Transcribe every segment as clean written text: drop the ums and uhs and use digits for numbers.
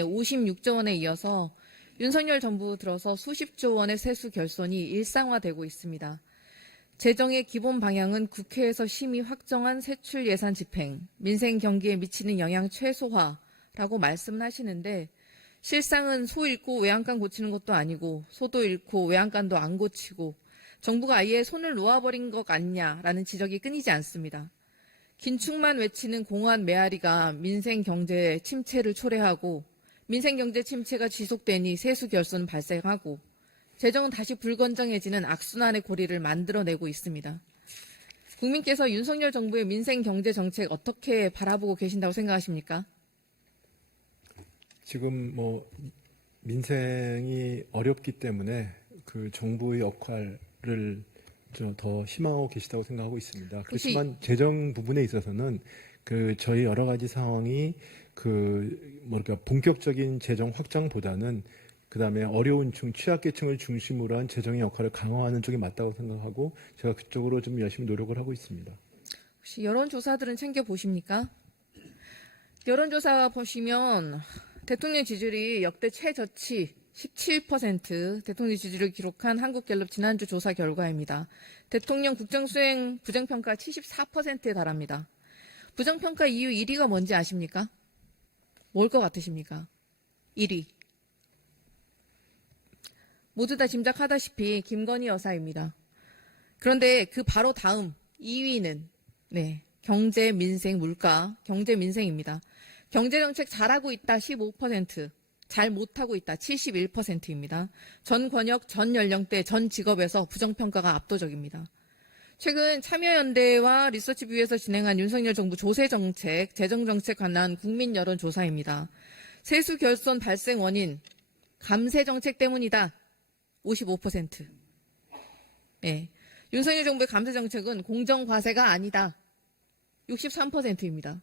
56조 원에 이어서 윤석열 정부 들어서 수십조 원의 세수 결손이 일상화되고 있습니다. 재정의 기본 방향은 국회에서 심의 확정한 세출 예산 집행, 민생 경기에 미치는 영향 최소화라고 말씀을 하시는데 실상은 소 잃고 외양간 고치는 것도 아니고 소도 잃고 외양간도 안 고치고 정부가 아예 손을 놓아버린 것 같냐라는 지적이 끊이지 않습니다. 긴축만 외치는 공허한 메아리가 민생 경제 침체를 초래하고 민생 경제 침체가 지속되니 세수 결손 발생하고 재정은 다시 불건전해지는 악순환의 고리를 만들어내고 있습니다. 국민께서 윤석열 정부의 민생 경제 정책 어떻게 바라보고 계신다고 생각하십니까? 지금 민생이 어렵기 때문에 그 정부의 역할을 더 희망하고 계시다고 생각하고 있습니다. 그렇지만 재정 부분에 있어서는 저희 여러 가지 상황이 본격적인 재정 확장보다는 그다음에 어려운 취약계층을 중심으로 한 재정의 역할을 강화하는 쪽이 맞다고 생각하고 제가 그쪽으로 좀 열심히 노력을 하고 있습니다. 혹시 여론조사들은 챙겨보십니까? 여론조사 보시면 대통령 지지율이 역대 최저치 17% 대통령 지지를 기록한 한국갤럽 지난주 조사 결과입니다. 대통령 국정수행 부정평가 74%에 달합니다. 부정평가 이유 1위가 뭔지 아십니까? 뭘 것 같으십니까? 1위. 모두 다 짐작하다시피 김건희 여사입니다. 그런데 그 바로 다음 2위는 경제, 민생, 물가, 경제, 민생입니다. 경제정책 잘하고 있다 15%, 잘 못하고 있다 71%입니다. 전 권역, 전 연령대, 전 직업에서 부정평가가 압도적입니다. 최근 참여연대와 리서치뷰에서 진행한 윤석열 정부 조세정책, 재정정책 관한 국민 여론조사입니다. 세수 결손 발생 원인, 감세정책 때문이다 55%. 윤석열 정부의 감세정책은 공정과세가 아니다 63%입니다.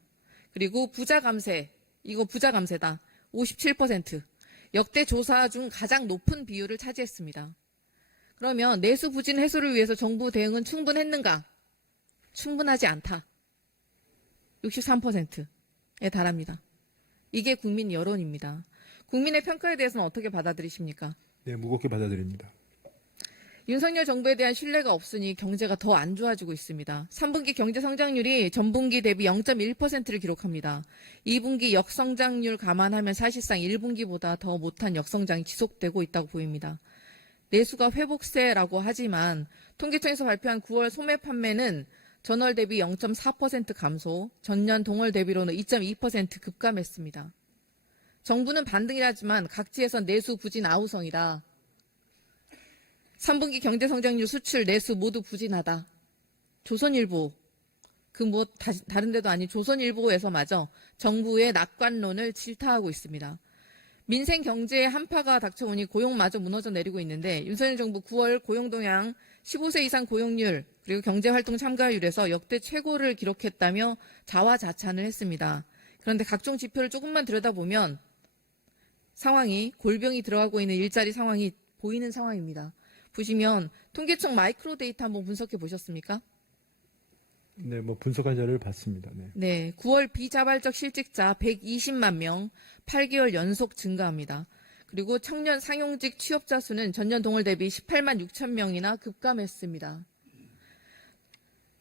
그리고 부자감세, 이거 부자감세다 57%. 역대 조사 중 가장 높은 비율을 차지했습니다. 그러면 내수 부진 해소를 위해서 정부 대응은 충분했는가? 충분하지 않다. 63%에 달합니다. 이게 국민 여론입니다. 국민의 평가에 대해서는 어떻게 받아들이십니까? 네, 무겁게 받아들입니다. 윤석열 정부에 대한 신뢰가 없으니 경제가 더 안 좋아지고 있습니다. 3분기 경제 성장률이 전분기 대비 0.1%를 기록합니다. 2분기 역성장률 감안하면 사실상 1분기보다 더 못한 역성장이 지속되고 있다고 보입니다. 내수가 회복세라고 하지만 통계청에서 발표한 9월 소매 판매는 전월 대비 0.4% 감소, 전년 동월 대비로는 2.2% 급감했습니다. 정부는 반등이라지만 각지에서 내수 부진 아우성이다. 3분기 경제성장률 수출 내수 모두 부진하다. 조선일보, 다른 데도 아닌 조선일보에서마저 정부의 낙관론을 질타하고 있습니다. 민생 경제의 한파가 닥쳐오니 고용마저 무너져 내리고 있는데 윤석열 정부 9월 고용동향 15세 이상 고용률 그리고 경제활동 참가율에서 역대 최고를 기록했다며 자화자찬을 했습니다. 그런데 각종 지표를 조금만 들여다보면 상황이 골병이 들어가고 있는 일자리 상황이 보이는 상황입니다. 보시면 통계청 마이크로 데이터 한번 분석해 보셨습니까? 네, 분석한 자료를 봤습니다. 네, 9월 비자발적 실직자 120만 명, 8개월 연속 증가합니다. 그리고 청년 상용직 취업자 수는 전년 동월 대비 18만 6천 명이나 급감했습니다.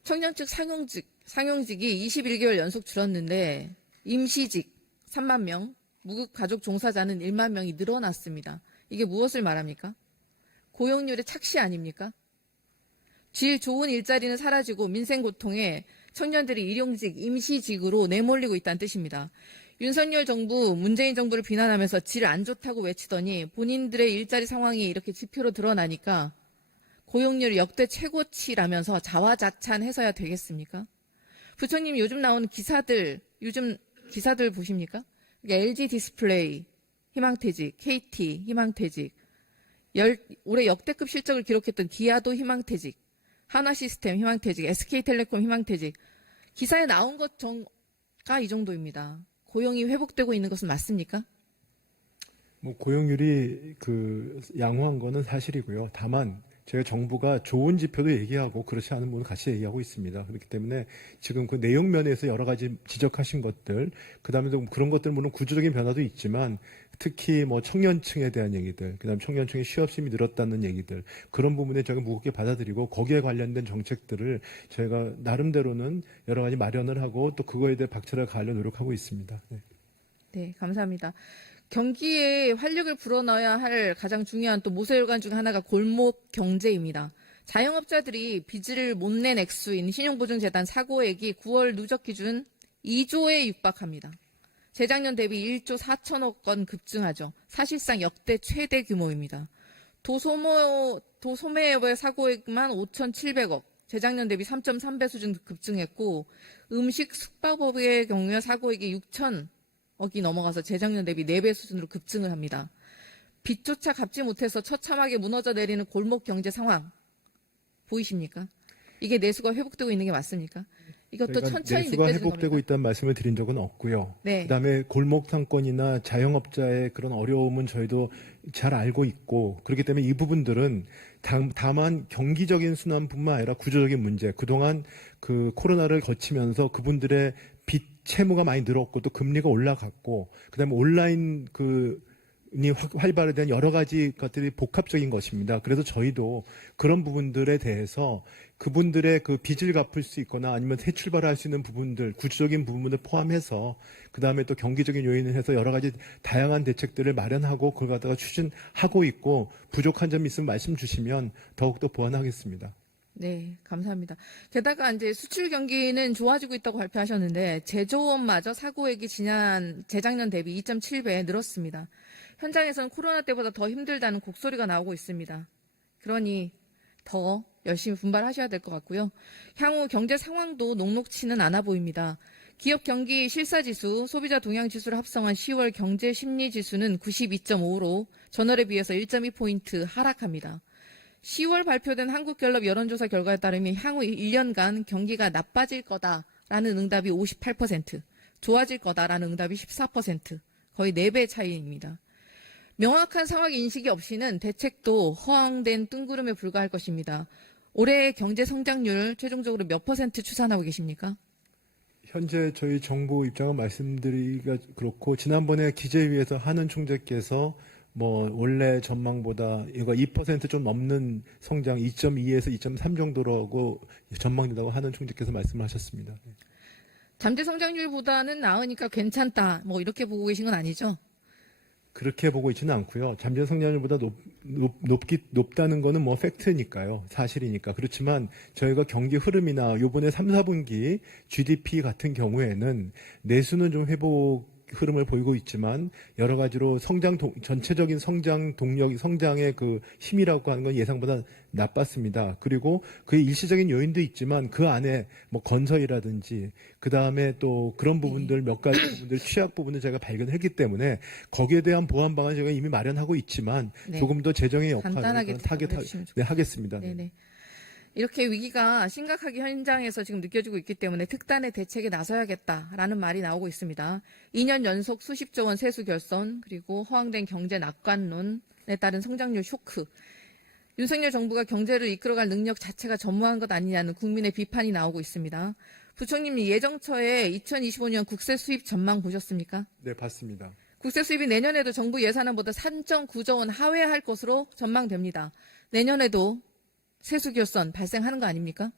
청년 측 상용직이 21개월 연속 줄었는데 임시직 3만 명, 무급 가족 종사자는 1만 명이 늘어났습니다. 이게 무엇을 말합니까? 고용률의 착시 아닙니까? 질 좋은 일자리는 사라지고 민생 고통에 청년들이 일용직, 임시직으로 내몰리고 있다는 뜻입니다. 윤석열 정부, 문재인 정부를 비난하면서 질 안 좋다고 외치더니 본인들의 일자리 상황이 이렇게 지표로 드러나니까 고용률 역대 최고치라면서 자화자찬해서야 되겠습니까? 부처님 요즘 나온 기사들 보십니까? LG 디스플레이, 희망퇴직, KT, 희망퇴직, 올해 역대급 실적을 기록했던 기아도 희망퇴직, 한화시스템 희망퇴직, SK텔레콤 희망퇴직. 기사에 나온 것가 이 정도입니다. 고용이 회복되고 있는 것은 맞습니까? 고용률이 양호한 거는 사실이고요. 다만 제가 정부가 좋은 지표도 얘기하고 그렇지 않은 부분 같이 얘기하고 있습니다. 그렇기 때문에 지금 그 내용 면에서 여러 가지 지적하신 것들, 그다음에 또 그런 것들 물론 구조적인 변화도 있지만 특히 뭐 청년층에 대한 얘기들, 그다음 청년층의 취업심이 늘었다는 얘기들 그런 부분에 저희가 무겁게 받아들이고 거기에 관련된 정책들을 저희가 나름대로는 여러 가지 마련을 하고 또 그거에 대해 박차를 가하려 노력하고 있습니다. 네. 네, 감사합니다. 경기에 활력을 불어넣어야 할 가장 중요한 또 모세혈관 중 하나가 골목 경제입니다. 자영업자들이 빚을 못 낸 액수인 신용보증재단 사고액이 9월 누적 기준 2조에 육박합니다. 재작년 대비 1조 4천억 원 급증하죠. 사실상 역대 최대 규모입니다. 도소매업의 사고액만 5,700억, 재작년 대비 3.3배 수준 급증했고 음식 숙박업의 경우에 사고액이 6천억이 넘어가서 재작년 대비 4배 수준으로 급증을 합니다. 빚조차 갚지 못해서 처참하게 무너져 내리는 골목 경제 상황 보이십니까? 이게 내수가 회복되고 있는 게 맞습니까? 이것도 천천히 내수가 느껴지는 회복되고 겁니까? 있다는 말씀을 드린 적은 없고요. 네. 그다음에 골목 상권이나 자영업자의 그런 어려움은 저희도 잘 알고 있고 그렇기 때문에 이 부분들은 다만 경기적인 순환뿐만 아니라 구조적인 문제. 그동안 그 코로나를 거치면서 그분들의 빚 채무가 많이 늘었고 또 금리가 올라갔고 그다음에 온라인 이 활발화된 여러 가지 것들이 복합적인 것입니다. 그래서 저희도 그런 부분들에 대해서 그분들의 그 빚을 갚을 수 있거나 아니면 새 출발할 수 있는 부분들, 구조적인 부분을 포함해서 그 다음에 또 경기적인 요인을 해서 여러 가지 다양한 대책들을 마련하고 그걸 갖다가 추진하고 있고 부족한 점이 있으면 말씀 주시면 더욱더 보완하겠습니다. 네, 감사합니다. 게다가 이제 수출 경기는 좋아지고 있다고 발표하셨는데 제조업마저 사고액이 재작년 대비 2.7배 늘었습니다. 현장에서는 코로나 때보다 더 힘들다는 곡소리가 나오고 있습니다. 그러니 더 열심히 분발하셔야 될 것 같고요. 향후 경제 상황도 녹록치는 않아 보입니다. 기업 경기 실사지수, 소비자 동향지수를 합성한 10월 경제 심리지수는 92.5로 전월에 비해서 1.2포인트 하락합니다. 10월 발표된 한국갤럽 여론조사 결과에 따르면 향후 1년간 경기가 나빠질 거다라는 응답이 58%, 좋아질 거다라는 응답이 14%, 거의 4배 차이입니다. 명확한 상황 인식이 없이는 대책도 허황된 뜬구름에 불과할 것입니다. 올해 경제 성장률 최종적으로 몇 % 추산하고 계십니까? 현재 저희 정부 입장을 말씀드리기가 그렇고 지난번에 기재위에서 한은 총재께서 뭐 원래 전망보다 이거 2% 좀 넘는 성장 2.2에서 2.3 정도라고 전망된다고 한은 총재께서 말씀하셨습니다. 잠재 성장률보다는 나으니까 괜찮다. 뭐 이렇게 보고 계신 건 아니죠? 그렇게 보고 있지는 않고요. 잠재 성장률보다 높다는 거는 뭐 팩트니까요. 사실이니까. 그렇지만 저희가 경기 흐름이나 요번에 3, 4분기 GDP 같은 경우에는 내수는 좀 회복 흐름을 보이고 있지만 여러 가지로 전체적인 성장 동력, 성장의 그 힘이라고 하는 건 예상보다 나빴습니다. 그리고 그의 일시적인 요인도 있지만 그 안에 뭐 건설이라든지 그 다음에 또 그런 부분들 몇 가지 부분들 취약 부분을 제가 발견했기 때문에 거기에 대한 보완 방안 제가 이미 마련하고 있지만 네. 조금 더 재정의 역할을 간단하게 네, 하겠습니다. 네네. 이렇게 위기가 심각하게 현장에서 지금 느껴지고 있기 때문에 특단의 대책에 나서야겠다라는 말이 나오고 있습니다. 2년 연속 수십조 원 세수 결손 그리고 허황된 경제 낙관론에 따른 성장률 쇼크. 윤석열 정부가 경제를 이끌어갈 능력 자체가 전무한 것 아니냐는 국민의 비판이 나오고 있습니다. 부총님 예정처에 2025년 국세 수입 전망 보셨습니까? 네, 봤습니다. 국세 수입이 내년에도 정부 예산안보다 3.9조 원 하회할 것으로 전망됩니다. 내년에도 세수 결손 발생하는 거 아닙니까?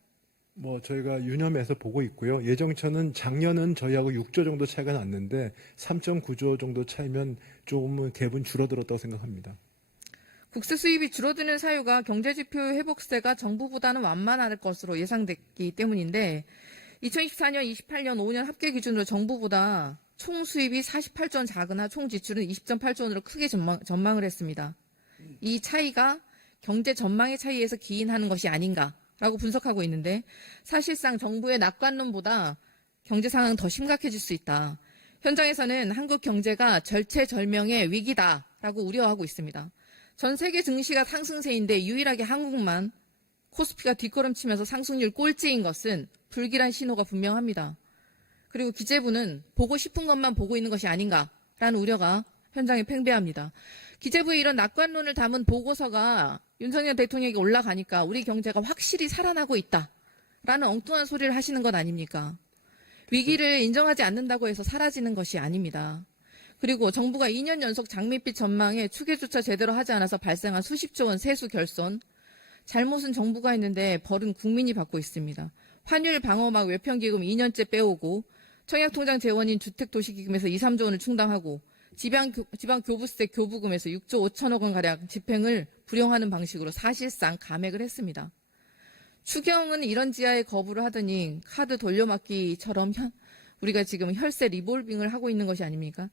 뭐 저희가 유념해서 보고 있고요. 예정처는 작년은 저희하고 6조 정도 차이가 났는데 3.9조 정도 차이면 조금은 갭은 줄어들었다고 생각합니다. 국세 수입이 줄어드는 사유가 경제지표 회복세가 정부보다는 완만할 것으로 예상됐기 때문인데 2024년, 28년, 5년 합계 기준으로 정부보다 총 수입이 48조 원 작으나 총 지출은 20.8조 원으로 크게 전망을 했습니다. 이 차이가 경제 전망의 차이에서 기인하는 것이 아닌가라고 분석하고 있는데 사실상 정부의 낙관론보다 경제 상황은 더 심각해질 수 있다. 현장에서는 한국 경제가 절체절명의 위기다라고 우려하고 있습니다. 전 세계 증시가 상승세인데 유일하게 한국만 코스피가 뒷걸음치면서 상승률 꼴찌인 것은 불길한 신호가 분명합니다. 그리고 기재부는 보고 싶은 것만 보고 있는 것이 아닌가라는 우려가 현장에 팽배합니다. 기재부의 이런 낙관론을 담은 보고서가 윤석열 대통령이 올라가니까 우리 경제가 확실히 살아나고 있다라는 엉뚱한 소리를 하시는 것 아닙니까? 위기를 인정하지 않는다고 해서 사라지는 것이 아닙니다. 그리고 정부가 2년 연속 장밋빛 전망에 추계조차 제대로 하지 않아서 발생한 수십조 원 세수 결손, 잘못은 정부가 했는데 벌은 국민이 받고 있습니다. 환율 방어막 외평기금 2년째 빼오고 청약통장 재원인 주택도시기금에서 2, 3조 원을 충당하고 지방교부세 교부금에서 6조 5천억 원가량 집행을 불용하는 방식으로 사실상 감액을 했습니다. 추경은 이런 지하에 거부를 하더니 카드 돌려막기처럼 우리가 지금 혈세 리볼빙을 하고 있는 것이 아닙니까?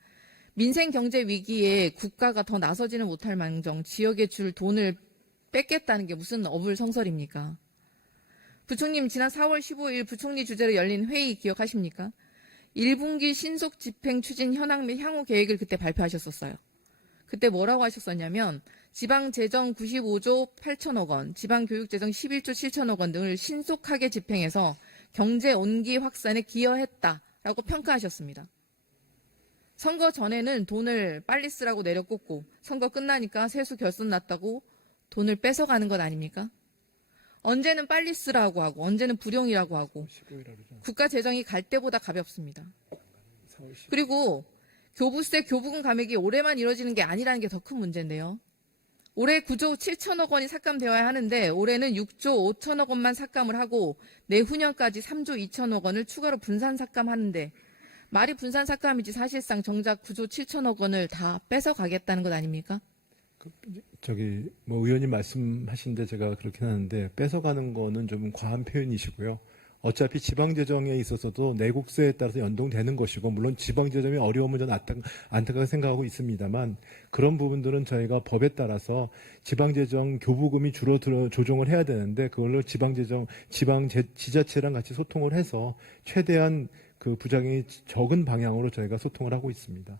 민생 경제 위기에 국가가 더 나서지는 못할 망정 지역에 줄 돈을 뺏겠다는 게 무슨 어불성설입니까? 부총님 지난 4월 15일 부총리 주재로 열린 회의 기억하십니까? 1분기 신속 집행 추진 현황 및 향후 계획을 그때 발표하셨었어요. 그때 뭐라고 하셨었냐면 지방재정 95조 8천억 원, 지방교육재정 11조 7천억 원 등을 신속하게 집행해서 경제 온기 확산에 기여했다라고 평가하셨습니다. 선거 전에는 돈을 빨리 쓰라고 내려꽂고 선거 끝나니까 세수 결손 났다고 돈을 뺏어가는 것 아닙니까? 언제는 빨리 쓰라고 하고 언제는 불용이라고 하고 국가 재정이 갈 때보다 가볍습니다. 그리고 교부세 교부금 감액이 올해만 이루어지는 게 아니라는 게 더 큰 문제인데요. 올해 9조 7천억 원이 삭감되어야 하는데 올해는 6조 5천억 원만 삭감을 하고 내후년까지 3조 2천억 원을 추가로 분산 삭감하는데 말이 분산 삭감이지 사실상 정작 9조 7천억 원을 다 뺏어가겠다는 것 아닙니까? 의원님 말씀하신데 제가 그렇긴 하는데 뺏어가는 거는 좀 과한 표현이시고요. 어차피 지방재정에 있어서도 내국세에 따라서 연동되는 것이고 물론 지방재정의 어려움은 저는 안타깝게 생각하고 있습니다만 그런 부분들은 저희가 법에 따라서 지방재정 교부금이 줄어들어 조정을 해야 되는데 그걸로 지자체랑 같이 소통을 해서 최대한 그 부작용이 적은 방향으로 저희가 소통을 하고 있습니다.